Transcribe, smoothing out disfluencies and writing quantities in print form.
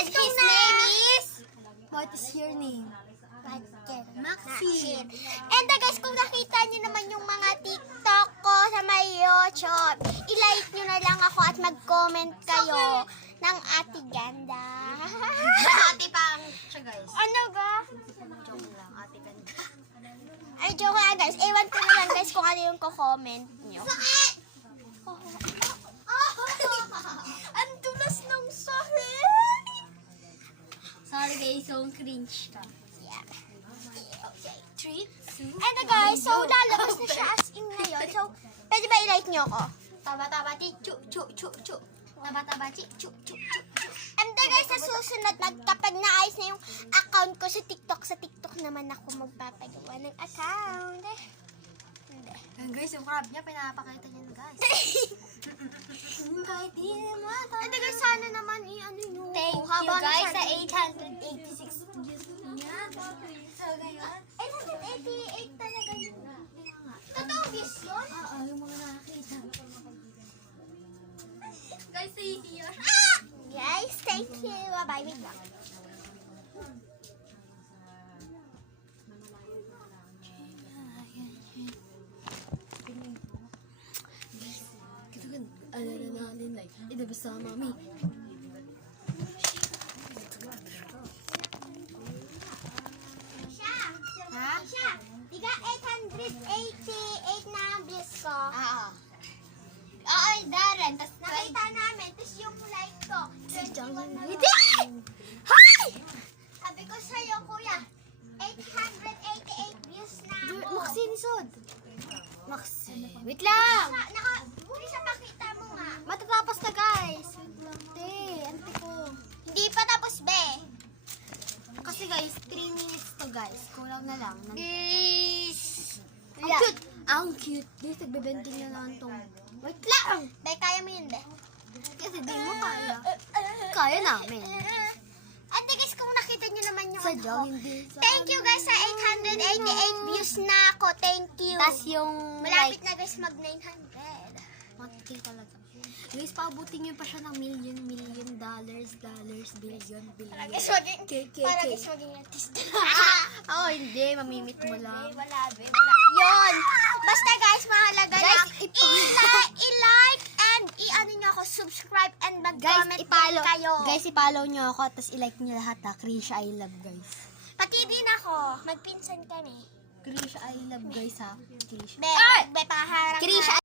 And his name is... What is your name? Maxine. And guys, kung nakita nyo naman yung mga TikTok ko sa may YouTube, i-like nyo na lang ako at mag-comment kayo ng Ate Ganda. Ate pang siya, guys. Ano ba? Joke lang, ate ganda. Ay, joke lang guys. Ewan ko na lang guys kung ano yung ko-comment nyo. Sakit! Ang dulas ng sahig! Sorry guys, so cringe ka. Yeah. Okay. 3, 2, and guys, so lalabas na siya as in ngayon. So, pwede ba i-like nyo ako? Taba-taba, ti, chu, chu, chu, chu. Taba-taba, ti, chu, chu, chu, chu. And guys, sa susunod, kapag naayos na yung account ko sa TikTok naman ako magpapagawa ng account. Hindi. Ayan guys, yung crab niya, pinapakita niya na guys. Kahit di naman. And guys, sana naman i-ano nyo. Thank you Haba na guys sa siya. 886 views niya. So ngayon, 888 talaga yun. Totoo views yun? oo, yung mga nakakita. Guys, say here. Guys, thank you. Bye-bye. Wait lang. Ano na natin like, ilabas sa mami. Siya. Ha? Siya. Diga 888 na ang views ko. Oo. Oo, Darren. Tas Nakita namin. Tapos yung like ko. 21 Hindi! Hi! Sabi ko sa'yo, kuya. 888 views na ako. Maxine Sod. Maxine. Wait lang! Hindi siya pakita mo nga. Matatapos na guys. Ante, ante ko. Hindi pa tapos, be. Kasi guys, 3 minutes to guys. Kulang na lang. Is. Ang cute! Ang cute. Guys, nagbe-bending na naman tong. Wait lang! Be, kaya mo yun, be. Kasi di mo kaya. Kaya namin. Ate guys, kung nakita nyo naman yung ano ko. Sadyang hindi. Thank you guys sa 888 views na ako. Thank you. Tas yung Malapit like, na guys mag 900. matindi talaga. Guys, paabutin nyo pa siya ng million dollars, billion. Guys, maging, K. para guys maging artist. Oh, hindi. Mamimit mo lang. Wala, be. Wala. Yun. Basta guys, mahalaga Guys, na i-like and i-ano nyo ako, subscribe and Guys, mag-comment din ipalo. kayo. Guys, ipollow nyo ako. Tapos i-like nyo lahat ha. Krisha, I love guys. Pati din ako. Magpinsan kami. Krisha, I love guys ha. Krisha. Be, be, paharang Krisha,